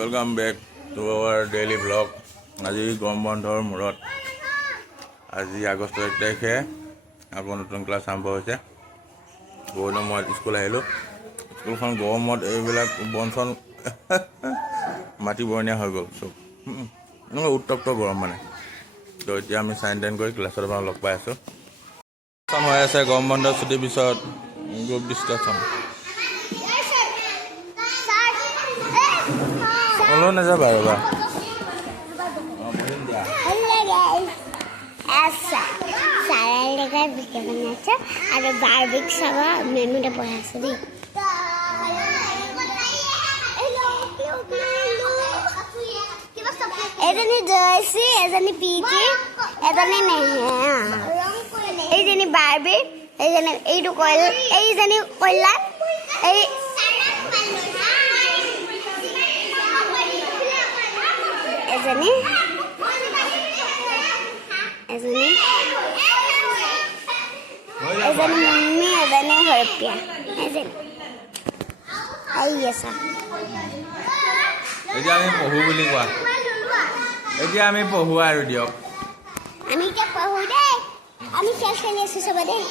Welcome back to our daily blog. আজি গৰম বন্ধৰ মূৰত আজি আগষ্ট 1 তাৰিখে আকৌ নতুন ক্লাছ আৰম্ভ হৈছে। বহুত দিনৰ মূৰত স্কুল আহিলোঁ। স্কুলখন গৰমত এইবিলাক বনচন মাটি বৰণীয়া হৈ গ'ল চব, এনেকুৱা উত্তপ্ত গৰম মানে। তো এতিয়া আমি চাইন টাইন কৰি ক্লাছত আমাৰ লগ পাই আছোঁ। হৈ আছে গৰম বন্ধৰ ছুটিৰ পিছত গ্ৰুপ ডিছকাশ্যন। অলপ নাযাবা ৰ'বা। আৰু বাৰ্বিক চাব মেমুতে পঢ়াইছে দেই। এজনী জয়শ্ৰী, এজনী পিটি, এজনী নেহা, এইজনী বাৰ্বি, এইজনী এইটো এইজনী কল্যাণ, এই এজনী এজনী মম্মী, এজনী হৰপ্ৰিয়া, এজনী আহি আছা। এতিয়া আমি পঢ়ো বুলি কোৱা। এতিয়া আমি পঢ়োৱা আৰু দিয়ক। আমি এতিয়া পঢ়ো দেই। আমি খেল খেলি আছো চবে দেই।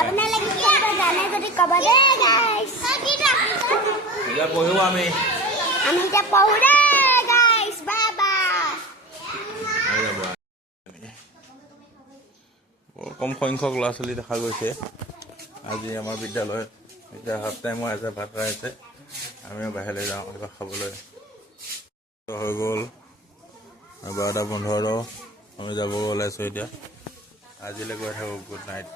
আপোনালোকে খেলিব জানে যদি ক'ব দেই গাইছ। এতিয়া পঢ়ো আমি এতিয়া পঢ়ো দেই গাইছ। বাবা কম সংখ্যক ল'ৰা ছোৱালী দেখা গৈছে আজি আমাৰ বিদ্যালয়ত। এতিয়া হাফ টাইম হৈ আছে, ভাত খাই আছে। আমিও বাহিৰলৈ যাওঁ কিবা খাবলৈ। হৈ গ'ল 12:15 আমি যাব ওলাইছোঁ এতিয়া। আজিলৈ গৈ থাকোঁ, গুড নাইট।